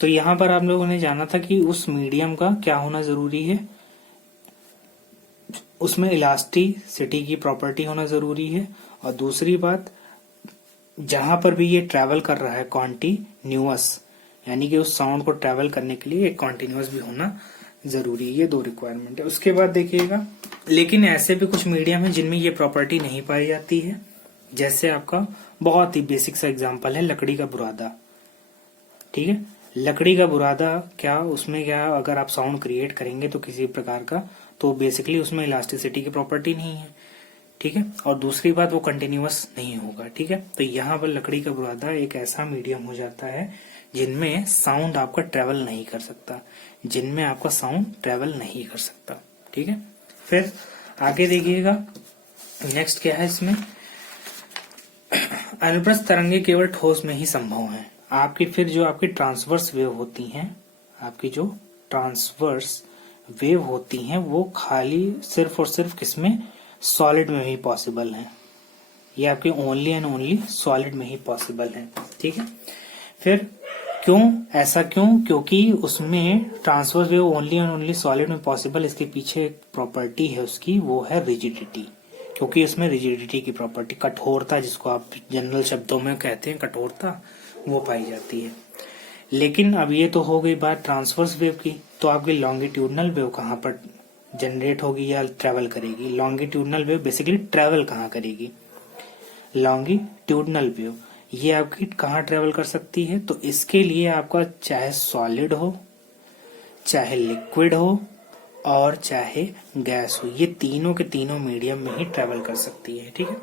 तो यहाँ पर आप लोगों ने जाना था कि उस मीडियम का क्या होना जरूरी है, उसमें इलास्टिसिटी की प्रॉपर्टी होना जरूरी है। और दूसरी बात, जहां पर भी ये ट्रैवल कर रहा है कॉन्टिन्यूअस, यानी कि उस साउंड को ट्रैवल करने के लिए एक कॉन्टिन्यूअस भी होना जरूरी है। ये दो रिक्वायरमेंट है। उसके बाद देखिएगा, लेकिन ऐसे भी कुछ मीडियम है जिनमें ये प्रॉपर्टी नहीं पाई जाती है। जैसे आपका बहुत ही बेसिक सा एग्जांपल है लकड़ी का बुरादा। ठीक है, लकड़ी का बुरादा, क्या उसमें क्या अगर आप साउंड क्रिएट करेंगे तो किसी प्रकार का, तो बेसिकली उसमें इलास्टिसिटी की प्रॉपर्टी नहीं है। ठीक है, और दूसरी बात वो कंटिन्यूअस नहीं होगा। ठीक है, तो यहाँ पर लकड़ी का बुरादा एक ऐसा मीडियम हो जाता है जिनमें साउंड आपका ट्रेवल नहीं कर सकता, जिनमें आपका साउंड ट्रेवल नहीं कर सकता। ठीक है, फिर आगे देखिएगा, नेक्स्ट क्या है इसमें, अनुप्रस्थ तरंगे केवल ठोस में ही संभव है। आपकी फिर जो आपकी ट्रांसवर्स वेव होती हैं, आपकी जो ट्रांसवर्स वेव होती हैं वो खाली सिर्फ और सिर्फ किसमें, सॉलिड में ही पॉसिबल है। ये आपकी ओनली एंड ओनली सॉलिड में ही पॉसिबल है। ठीक है, फिर क्यों ऐसा, क्योंकि उसमें transverse wave only and only solid में पॉसिबल, इसके पीछे एक प्रॉपर्टी है उसकी, वो है रिजिडिटी। क्योंकि उसमें रिजिडिटी की प्रॉपर्टी, कठोरता जिसको आप जनरल शब्दों में कहते हैं कठोरता, वो पाई जाती है। लेकिन अब ये तो हो गई बात ट्रांसवर्स वेव की, तो आपकी लॉन्गिट्यूडनल वेव कहाँ पर जनरेट होगी या ट्रेवल करेगी। लॉन्गिट्यूडनल वेव बेसिकली ट्रेवल कहाँ करेगी, लॉन्गिट्यूडनल वेव ये आपकी कहाँ ट्रेवल कर सकती है, तो इसके लिए आपका चाहे सॉलिड हो, चाहे लिक्विड हो और चाहे गैस हो, ये तीनों के तीनों मीडियम में ही ट्रेवल कर सकती है। ठीक है,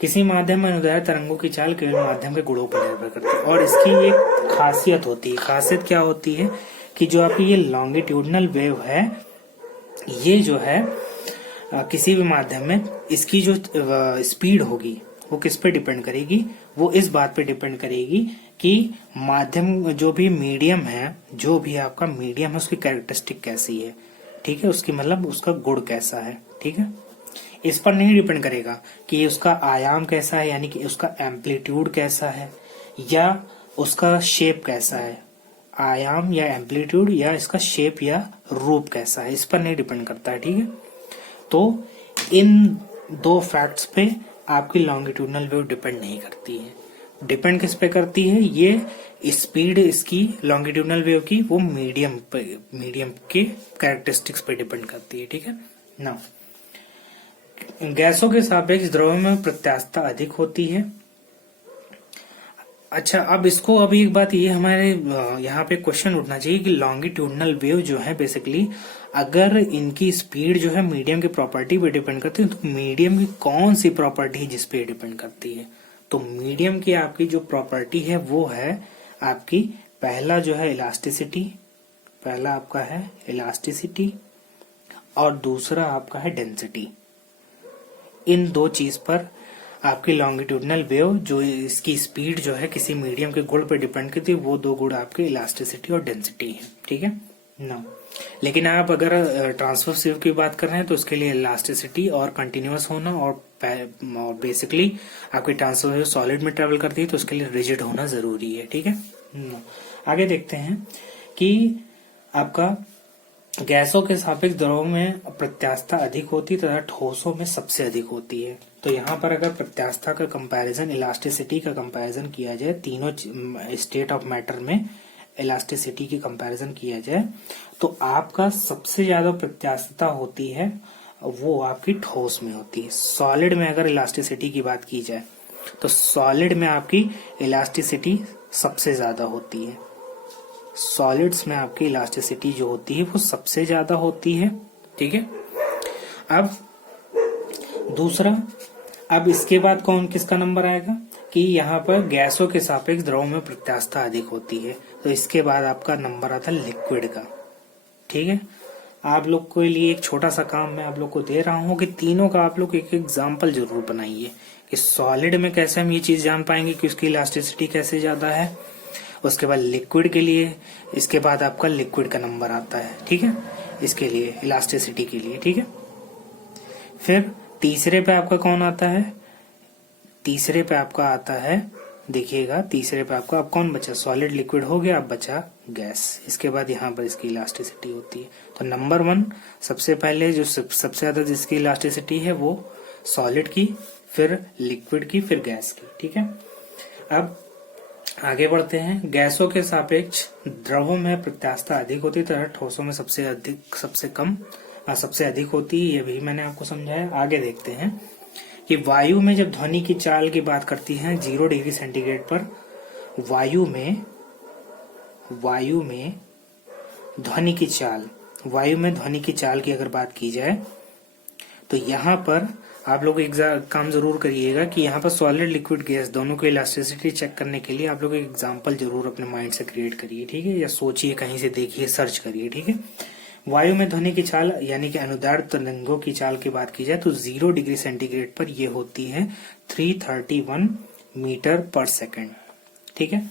किसी माध्यम में अनुदैर्ध्य तरंगों की चाल केवल माध्यम के गुणों पर निर्भर करती है। और इसकी एक खासियत होती है, खासियत क्या होती है कि जो आपकी ये लॉन्गिट्यूडनल वेव है, ये जो है किसी भी माध्यम में इसकी जो स्पीड होगी वो किस पे डिपेंड करेगी, वो इस बात पे डिपेंड करेगी कि माध्यम जो भी मीडियम है, जो भी आपका मीडियम है उसकी कैरेक्टरिस्टिक कैसी है। ठीक है, उसकी मतलब उसका गुण कैसा है। ठीक है, इस पर नहीं डिपेंड करेगा कि उसका आयाम कैसा है, यानी कि उसका एम्पलीट्यूड कैसा है या उसका शेप कैसा है, आयाम या एम्पलीट्यूड या इसका शेप या रूप कैसा है, इस पर नहीं डिपेंड करता है। ठीक है, तो इन दो फैक्ट्स पे आपकी लॉन्गिट्यूडनल वेव डिपेंड नहीं करती है। डिपेंड किस पे करती है, ये स्पीड इसकी लॉन्गिट्यूडनल वेव की वो मीडियम के कैरेक्टरिस्टिक्स पे डिपेंड करती है। ठीक है ना, गैसों के सापेक्ष द्रव्यों में प्रत्यास्थता अधिक होती है। अच्छा, अब इसको अभी एक बात ये हमारे यहाँ पे क्वेश्चन उठना चाहिए कि लॉन्गिट्यूडनल वेव जो है बेसिकली अगर इनकी स्पीड जो है मीडियम की प्रॉपर्टी पे डिपेंड करती है, तो मीडियम की कौन सी प्रॉपर्टी जिस पे डिपेंड करती है, तो मीडियम की आपकी जो प्रॉपर्टी है वो है आपकी, पहला जो है इलास्टिसिटी, पहला आपका है इलास्टिसिटी और दूसरा आपका है डेंसिटी। इन दो चीज पर आपकी लॉन्गिट्यूडनल वेव जो इसकी स्पीड जो है किसी मीडियम के गुण पर डिपेंड करती है, वो दो गुण आपके इलास्टिसिटी और डेंसिटी है। ठीक है ना, लेकिन आप अगर ट्रांसवर्स वेव की बात कर रहे हैं तो उसके लिए इलास्टिसिटी और कंटिन्यूअस होना और बेसिकली आपकी ट्रांसवर्स वेव सॉलिड में ट्रेवल करती है तो उसके लिए रिजिड होना जरूरी है। ठीक है, आगे देखते हैं कि आपका गैसों के सापेक्ष द्रव्यों में प्रत्यास्थता अधिक होती है तथा ठोसों में सबसे अधिक होती है। तो यहाँ पर अगर प्रत्यास्थता का कंपैरिजन इलास्टिसिटी का कंपैरिजन किया जाए, तीनों स्टेट ऑफ मैटर में इलास्टिसिटी की कंपैरिजन किया जाए, तो आपका सबसे ज्यादा प्रत्यास्थता होती है वो आपकी ठोस में होती है। सॉलिड में अगर इलास्टिसिटी की बात की जाए तो सॉलिड में आपकी इलास्टिसिटी सबसे ज्यादा होती है, सॉलिड्स में आपकी इलास्टिसिटी जो होती है वो सबसे ज्यादा होती है। ठीक है, अब दूसरा, अब इसके बाद कौन किसका नंबर आएगा कि यहाँ पर गैसों के सापेक्ष द्रव में प्रत्यास्थता अधिक होती है, तो इसके बाद आपका नंबर आता है लिक्विड का। ठीक है, आप लोग के लिए एक छोटा सा काम मैं आप लोग को दे रहा हूँ कि तीनों का आप लोग एक एग्जाम्पल जरूर बनाइए कि सॉलिड में कैसे हम ये चीज जान पाएंगे कि उसकी इलास्टिसिटी कैसे ज्यादा है, उसके बाद लिक्विड के लिए, इसके बाद आपका लिक्विड का नंबर आता है। ठीक है, इसके लिए इलास्टिसिटी के लिए। ठीक है, फिर तीसरे पे आपका कौन आता है, तीसरे पे आपका आता है देखिएगा तीसरे पे आपका अब कौन बचा, सॉलिड लिक्विड हो गया, अब बचा गैस। इसके बाद यहाँ पर इसकी इलास्टिसिटी होती है। तो नंबर 1 सबसे पहले जो सबसे ज्यादा जिसकी इलास्टिसिटी है वो सॉलिड की, फिर लिक्विड की, फिर गैस की। ठीक है, अब आगे बढ़ते हैं। गैसों के सापेक्ष द्रवों में प्रत्यास्थता अधिक होती है, तथा ठोसों में सबसे अधिक होती है। ये भी मैंने आपको समझाया। आगे देखते हैं कि वायु में जब ध्वनि की चाल की बात करती हैं 0 डिग्री सेंटीग्रेड पर, वायु में ध्वनि की चाल की अगर बात की जाए तो यहाँ पर आप लोग एक काम जरूर करिएगा कि यहाँ पर सॉलिड लिक्विड गैस दोनों की इलास्टिसिटी चेक करने के लिए आप लोग एक एग्जांपल जरूर अपने माइंड से क्रिएट करिए। ठीक है, या सोचिए, कहीं से देखिए, सर्च करिए। ठीक है, वायु में ध्वनि की चाल यानी कि अनुदैर्ध्य तरंगों की चाल की बात की जाए तो 0 डिग्री सेंटीग्रेड पर ये होती है 331 मीटर पर सेकेंड। ठीक है,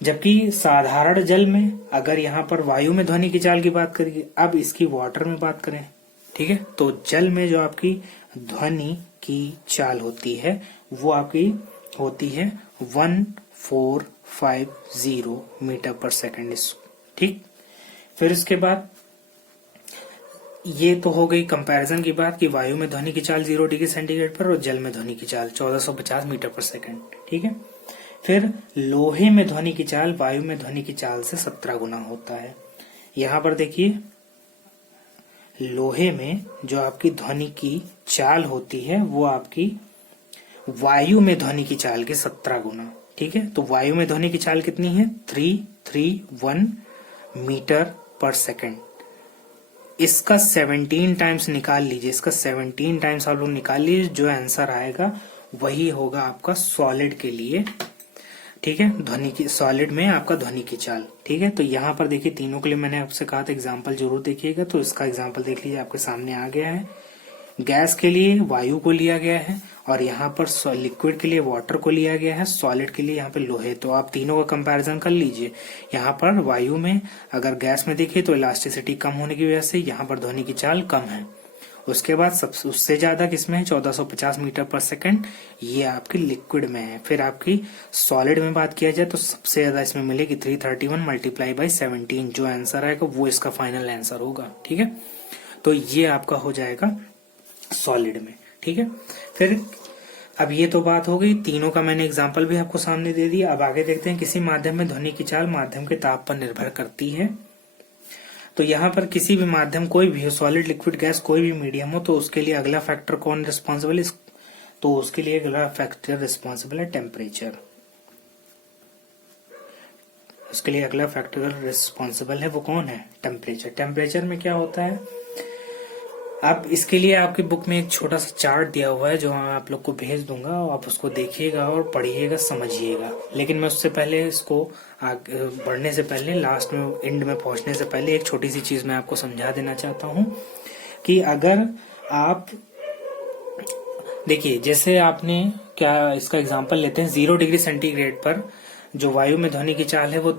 जबकि साधारण जल में अगर यहाँ पर वायु में ध्वनि की चाल की बात करिए, अब इसकी वाटर में बात करें, ठीक है, तो जल में जो आपकी ध्वनि की चाल होती है वो आपकी होती है 1450 मीटर पर सेकेंड। ठीक, फिर इसके बाद ये तो हो गई कंपैरिजन की बात कि वायु में ध्वनि की चाल 0 डिग्री सेंटीग्रेड पर और जल में ध्वनि की चाल 1450 मीटर पर सेकेंड। ठीक है, फिर लोहे में ध्वनि की चाल वायु में ध्वनि की चाल से 17 गुना होता है। यहाँ पर देखिए, लोहे में जो आपकी ध्वनि की चाल होती है वो आपकी वायु में ध्वनि की चाल के 17 गुना। ठीक है, तो वायु में ध्वनि की चाल कितनी है, 331 मीटर पर सेकेंड। इसका 17 टाइम्स निकाल लीजिए, इसका 17 टाइम्स आप लोग निकाल लीजिए, जो आंसर आएगा वही होगा आपका सॉलिड के लिए। ठीक है, ध्वनि की सॉलिड में आपका ध्वनि की चाल। ठीक है, तो यहाँ पर देखिए तीनों के लिए मैंने आपसे कहा था एग्जांपल जरूर देखिएगा, तो इसका एग्जांपल देख लीजिए, आपके सामने आ गया है। गैस के लिए वायु को लिया गया है और यहाँ पर लिक्विड के लिए वाटर को लिया गया है, सॉलिड के लिए यहाँ पे लोहे। तो आप तीनों का कंपैरिजन कर लीजिए। यहाँ पर वायु में अगर गैस में देखिए तो इलास्टिसिटी कम होने की वजह से यहाँ पर ध्वनि की चाल कम है। उसके बाद उससे ज्यादा किसमें है, 1450 मीटर पर सेकंड, ये आपकी लिक्विड में है। फिर आपकी सॉलिड में बात किया जाए तो सबसे ज्यादा इसमें मिलेगी 331 मल्टीप्लाई बाई 17। जो आंसर आएगा वो इसका फाइनल आंसर होगा। ठीक है, तो ये आपका हो जाएगा सॉलिड में। ठीक है, फिर अब ये तो बात हो गई, तीनों का मैंने एग्जांपल भी आपको सामने दे दिया। अब आगे देखते हैं, किसी माध्यम में ध्वनि की चाल माध्यम के ताप पर निर्भर करती है। तो यहाँ पर किसी भी माध्यम, कोई भी हो, सॉलिड लिक्विड गैस कोई भी मीडियम हो, तो उसके लिए अगला फैक्टर कौन रिस्पॉन्सिबल है, तो उसके लिए अगला फैक्टर रिस्पॉन्सिबल है टेम्परेचर। उसके लिए अगला फैक्टर रिस्पॉन्सिबल है वो कौन है, टेम्परेचर। टेम्परेचर में क्या होता है, अब इसके लिए आपकी बुक में एक छोटा सा चार्ट दिया हुआ है जो मैं आप लोग को भेज दूंगा, आप उसको देखिएगा और पढ़िएगा, समझिएगा। लेकिन मैं उससे पहले इसको आगे बढ़ने से पहले, लास्ट में एंड में पहुंचने से पहले एक छोटी सी चीज मैं आपको समझा देना चाहता हूं कि अगर आप देखिए, जैसे आपने क्या इसका एग्जांपल लेते हैं, 0 डिग्री सेंटीग्रेड पर जो वायु में ध्वनि की चाल है वो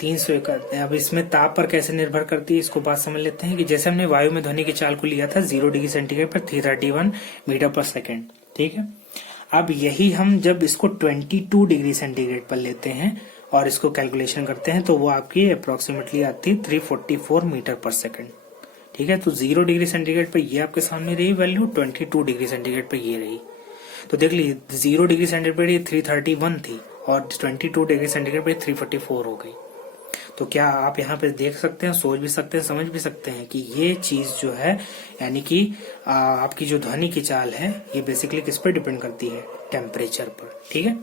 300। अब इसमें ताप पर कैसे निर्भर करती है, इसको बात समझ लेते हैं कि जैसे हमने वायु में ध्वनि की चाल को लिया था 0 डिग्री सेंटीग्रेड पर 331 मीटर पर सेकेंड। ठीक है, अब यही हम जब इसको 22 डिग्री सेंटीग्रेड पर लेते हैं और इसको कैलकुलेशन करते हैं तो वो आपकी अप्रोक्सीमेटली आती है 344 मीटर पर सेकेंड। ठीक है, तो 0 डिग्री सेंटीग्रेड पर ये आपके सामने रही वैल्यू, 22 डिग्री सेंटीग्रेड पर ये रही। तो देख लीजिए 0 डिग्री सेंटीग्रेड पर ये 331 थी और 22 डिग्री सेंटीग्रेड पर 344 हो गई। तो क्या आप यहाँ पे देख सकते हैं, सोच भी सकते हैं, समझ भी सकते हैं कि ये चीज जो है, यानी कि आपकी जो ध्वनि की चाल है ये बेसिकली किस पर डिपेंड करती है, टेम्परेचर पर। ठीक है,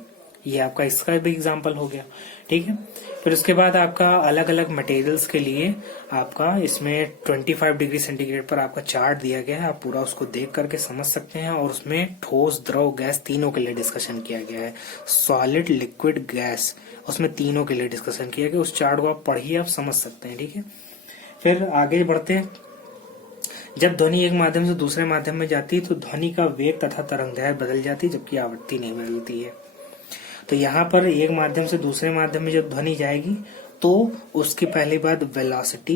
ये आपका इसका भी एग्जांपल हो गया। ठीक है, फिर उसके बाद आपका अलग अलग मटेरियल्स के लिए आपका इसमें 25 डिग्री सेंटीग्रेड पर आपका चार्ट दिया गया है, आप पूरा उसको देख करके समझ सकते हैं। और उसमें ठोस, द्रव, गैस तीनों के लिए डिस्कशन किया गया है, सॉलिड, लिक्विड, गैस, उसमें तीनों के लिए डिस्कशन किया गया। उस चार्ट को आप पढ़िए, आप समझ सकते हैं। ठीक है, फिर आगे बढ़ते हैं। जब ध्वनि एक माध्यम से दूसरे माध्यम में जाती है तो ध्वनि का वेग तथा तरंगदैर्घ्य बदल जाती है, जबकि आवृत्ति नहीं बदलती है। तो यहाँ पर एक माध्यम से दूसरे माध्यम में जब ध्वनि जाएगी तो उसकी पहली बात वेलोसिटी,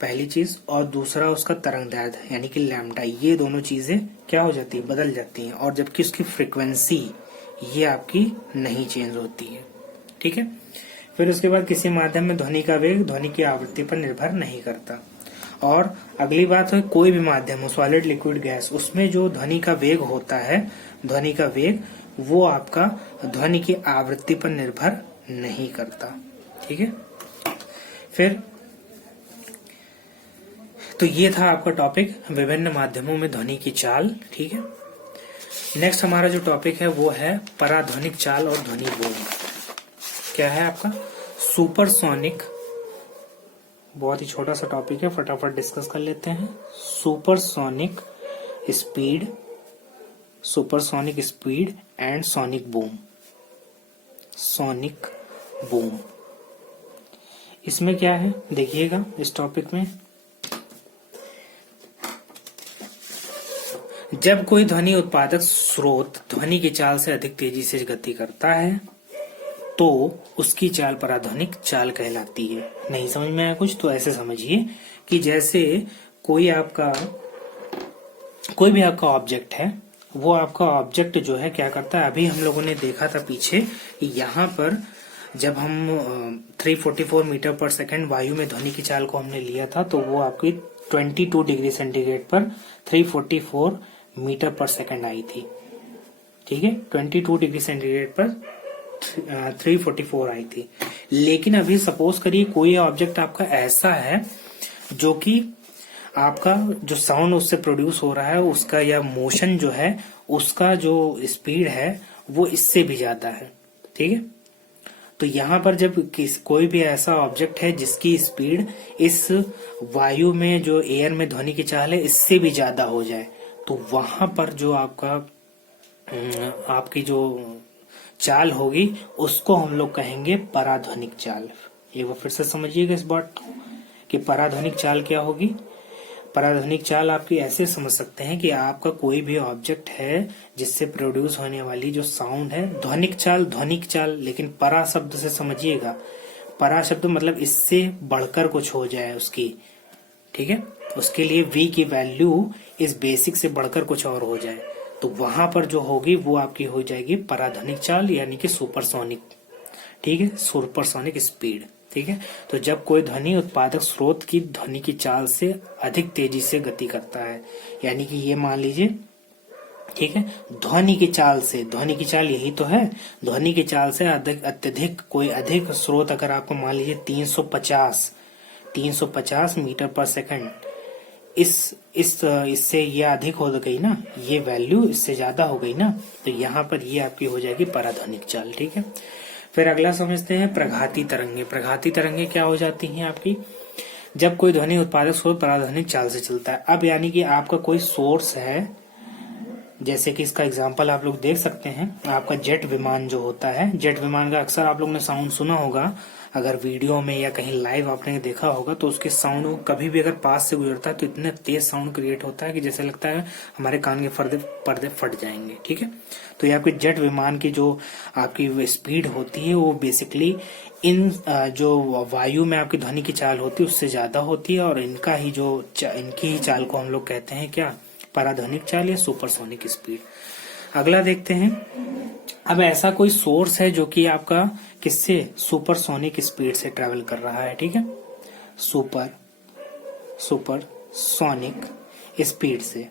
पहली चीज, और दूसरा उसका तरंगदैर्घ्य यानी कि लैम्डा, ये दोनों चीजें क्या हो जाती है, बदल जाती हैं। और जबकि उसकी फ्रीक्वेंसी ये आपकी नहीं चेंज होती है। ठीक है। फिर उसके बाद किसी माध्यम में ध्वनि का वेग ध्वनि की आवृत्ति पर निर्भर नहीं करता। और अगली बात है, कोई भी माध्यम हो, सॉलिड, लिक्विड, गैस, उसमें जो ध्वनि का वेग होता है, ध्वनि का वेग वो आपका ध्वनि की आवृत्ति पर निर्भर नहीं करता। ठीक है। फिर तो ये था आपका टॉपिक विभिन्न माध्यमों में ध्वनि की चाल। ठीक है। नेक्स्ट हमारा जो टॉपिक है वो है पराध्वनिक चाल और ध्वनि बूम। क्या है आपका? सुपरसोनिक। बहुत ही छोटा सा टॉपिक है, फटाफट डिस्कस कर लेते हैं। Supersonic speed, supersonic speed and sonic boom. Sonic boom, इसमें क्या है देखिएगा इस टॉपिक में। जब कोई ध्वनि उत्पादक स्रोत ध्वनि की चाल से अधिक तेजी से गति करता है तो उसकी चाल पराध्वनिक चाल कहलाती है। नहीं समझ में आया कुछ तो ऐसे समझिए कि जैसे कोई भी आपका ऑब्जेक्ट है, वो आपका ऑब्जेक्ट जो है क्या करता है, अभी हम लोगों ने देखा था पीछे कि यहाँ पर जब हम 344 मीटर पर सेकंड वायु में ध्वनि की चाल को हमने लिया था तो वो आपकी 22 डिग्री सेंटीग्रेड पर 344 मीटर पर सेकंड आई थी। ठीक है, 22 डिग्री सेंटीग्रेड पर 344 आई थी। लेकिन अभी सपोज करिए कोई ऑब्जेक्ट आपका ऐसा है जो कि आपका जो साउंड उससे प्रोड्यूस हो रहा है उसका या मोशन जो है उसका जो स्पीड है वो इससे भी ज्यादा है। ठीक है, तो यहाँ पर जब कोई भी ऐसा ऑब्जेक्ट है जिसकी स्पीड इस वायु में जो एयर में ध्वनि की चाल है इससे भी ज्यादा हो जाए तो वहां पर जो आपकी जो चाल होगी उसको हम लोग कहेंगे पराध्वनिक चाल। एक बार फिर से समझिएगा इस बात कि पराध्वनिक चाल क्या होगी। पराध्वनिक चाल आपकी ऐसे समझ सकते हैं कि आपका कोई भी ऑब्जेक्ट है जिससे प्रोड्यूस होने वाली जो साउंड है, ध्वनिक चाल, लेकिन परा शब्द से समझिएगा। परा शब्द मतलब इससे बढ़कर कुछ हो जाए उसकी। ठीक है, उसके लिए v की वैल्यू इस बेसिक से बढ़कर कुछ और हो जाए तो वहां पर जो होगी वो आपकी हो जाएगी पराध्वनिक चाल यानी कि सुपरसोनिक। ठीक है, सुपरसोनिक स्पीड। ठीक है, तो जब कोई ध्वनि उत्पादक स्रोत की ध्वनि की चाल से अधिक तेजी से गति करता है, यानी कि ये मान लीजिए, ठीक है, ध्वनि की चाल यही तो है, ध्वनि की चाल से अत्यधिक कोई अधिक स्रोत अगर आपको मान लीजिए 350 मीटर पर सेकंड, इससे ये अधिक हो गई ना, ये वैल्यू इससे ज्यादा हो गई ना, तो यहाँ पर ये आपकी हो जाएगी पराध्वनिक चाल। ठीक है, फिर अगला समझते हैं प्रघाती तरंगे। प्रघाती तरंगे क्या हो जाती हैं आपकी, जब कोई ध्वनि उत्पादक स्रोत पराध्वनिक चाल से चलता है। अब यानी कि आपका कोई सोर्स है, जैसे कि इसका एग्जांपल आप लोग देख सकते हैं, आपका जेट विमान जो होता है, जेट विमान का अक्सर आप लोग ने साउंड सुना होगा, अगर वीडियो में या कहीं लाइव आपने देखा होगा तो उसके साउंड कभी भी अगर पास से गुजरता है तो इतने तेज साउंड क्रिएट होता है कि जैसे लगता है हमारे कान के पर्दे फट जाएंगे। ठीक है, तो ये आपके जेट विमान की जो आपकी स्पीड होती है वो बेसिकली इन जो वायु में आपकी ध्वनि की चाल होती है उससे ज्यादा होती है और इनकी ही चाल को हम लोग कहते हैं क्या, पराध्वनिक चाल या सुपरसोनिक स्पीड। अगला देखते हैं, अब ऐसा कोई सोर्स है जो कि आपका किससे, सुपरसोनिक स्पीड से ट्रेवल कर रहा है। ठीक है, सुपरसोनिक स्पीड से।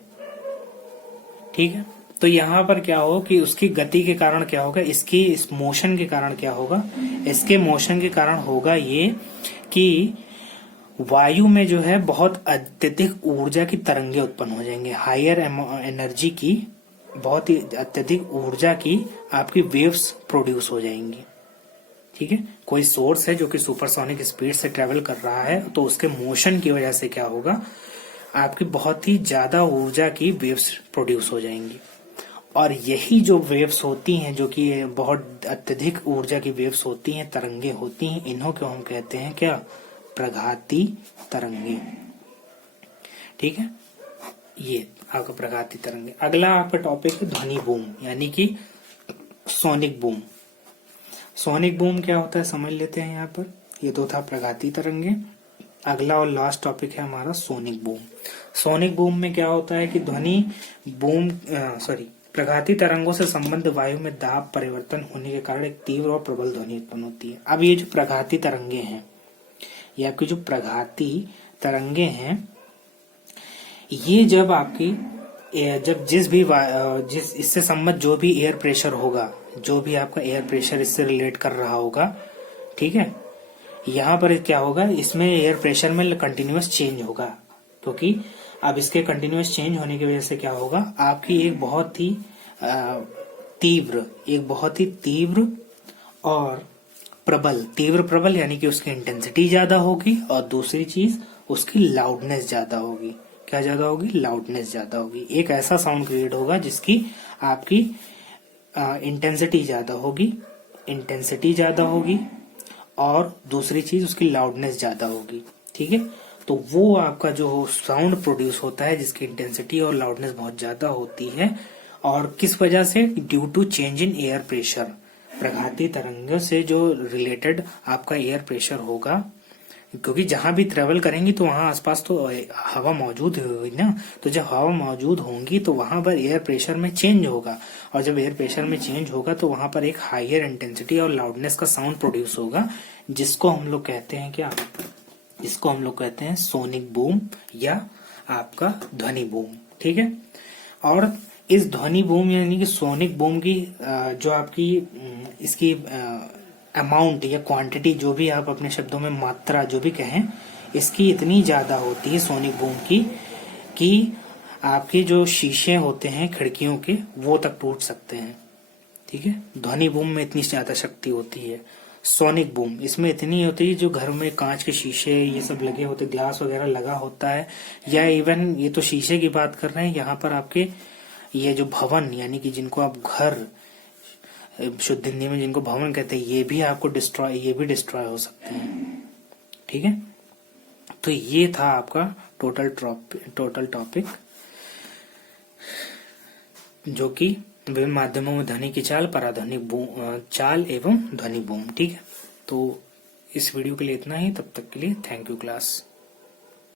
ठीक है, तो यहाँ पर क्या हो कि उसकी गति के कारण क्या होगा, इस मोशन के कारण क्या होगा, इसके मोशन के कारण होगा ये कि वायु में जो है बहुत अत्यधिक ऊर्जा की तरंगे उत्पन्न हो जाएंगे, हायर एनर्जी की, बहुत ही अत्यधिक ऊर्जा की आपकी वेव्स प्रोड्यूस हो जाएंगी। ठीक है, कोई सोर्स है जो कि सुपरसोनिक स्पीड से ट्रेवल कर रहा है तो उसके मोशन की वजह से क्या होगा, आपकी बहुत ही ज्यादा ऊर्जा की वेव्स प्रोड्यूस हो जाएंगी। और यही जो वेव्स होती हैं, जो कि बहुत अत्यधिक ऊर्जा की वेव्स होती हैं, तरंगे होती हैं, इन्हों को हम कहते हैं क्या, प्रघाती तरंगे। ठीक है, ये आपका प्रघाती तरंगे। अगला आपका टॉपिक है ध्वनि बूम यानी कि सोनिक बूम। सोनिक बूम क्या होता है समझ लेते हैं यहाँ पर। ये तो था प्रघाती तरंगे। अगला और लास्ट टॉपिक है हमारा सोनिक बूम। सोनिक बूम में क्या होता है कि प्रघाती तरंगों से संबंध वायु में दाब परिवर्तन होने के कारण एक तीव्र और प्रबल ध्वनि उत्पन्न होती है। अब ये जो प्रघाती तरंगे हैं, ये आपकी जो प्रघाती तरंगे हैं, ये जब आपकी जब जिस इससे संबंध जो भी एयर प्रेशर होगा, जो भी आपका एयर प्रेशर इससे रिलेट कर रहा होगा, ठीक है, यहाँ पर क्या होगा, इसमें एयर प्रेशर में कंटिन्यूअस चेंज होगा, क्योंकि अब इसके कंटिन्यूअस चेंज होने की वजह से क्या होगा, आपकी एक बहुत ही तीव्र और तीव्र प्रबल यानी कि उसकी इंटेंसिटी ज्यादा होगी, और दूसरी चीज उसकी लाउडनेस ज्यादा होगी। क्या ज्यादा होगी? लाउडनेस ज्यादा होगी। एक ऐसा साउंड क्रिएट होगा जिसकी आपकी इंटेंसिटी ज्यादा होगी और दूसरी चीज उसकी लाउडनेस ज्यादा होगी। ठीक है, तो वो आपका जो साउंड प्रोड्यूस होता है जिसकी इंटेंसिटी और लाउडनेस बहुत ज्यादा होती है, और किस वजह से? Due to change in air pressure. प्रघाती तरंगों से जो रिलेटेड आपका एयर प्रेशर होगा, क्योंकि जहां भी ट्रेवल करेंगी तो वहां आसपास तो हवा मौजूद होगी ना, तो जब हवा मौजूद होंगी तो वहां पर एयर प्रेशर में चेंज होगा, और जब एयर प्रेशर में चेंज होगा तो वहां पर एक हायर इंटेंसिटी और लाउडनेस का साउंड प्रोड्यूस होगा, जिसको हम लोग कहते हैं क्या? इसको हम लोग कहते हैं सोनिक बूम या आपका ध्वनि बूम। ठीक है, और इस ध्वनि बूम यानी कि सोनिक बूम की जो आपकी इसकी अमाउंट या क्वांटिटी, जो भी आप अपने शब्दों में मात्रा जो भी कहें, इसकी इतनी ज्यादा होती है सोनिक बूम की कि आपके जो शीशे होते हैं खिड़कियों के, वो तक टूट सकते हैं। ठीक है, ध्वनि बूम में इतनी ज्यादा शक्ति होती है। सोनिक बूम इसमें इतनी होती है, जो घर में कांच के शीशे ये सब लगे होते, ग्लास वगैरह लगा होता है, या इवन ये तो शीशे की बात कर रहे हैं, यहाँ पर आपके ये जो भवन यानी कि जिनको आप घर शुद्ध हिंदी में जिनको भवन कहते हैं, ये भी आपको डिस्ट्रॉय हो सकते हैं। ठीक है, तो ये था आपका टोटल टॉपिक, जो कि विभिन्न माध्यमों में ध्वनि की चाल, पराध्वनिक चाल एवं ध्वनि बूम। ठीक है, तो इस वीडियो के लिए इतना ही। तब तक के लिए थैंक यू क्लास।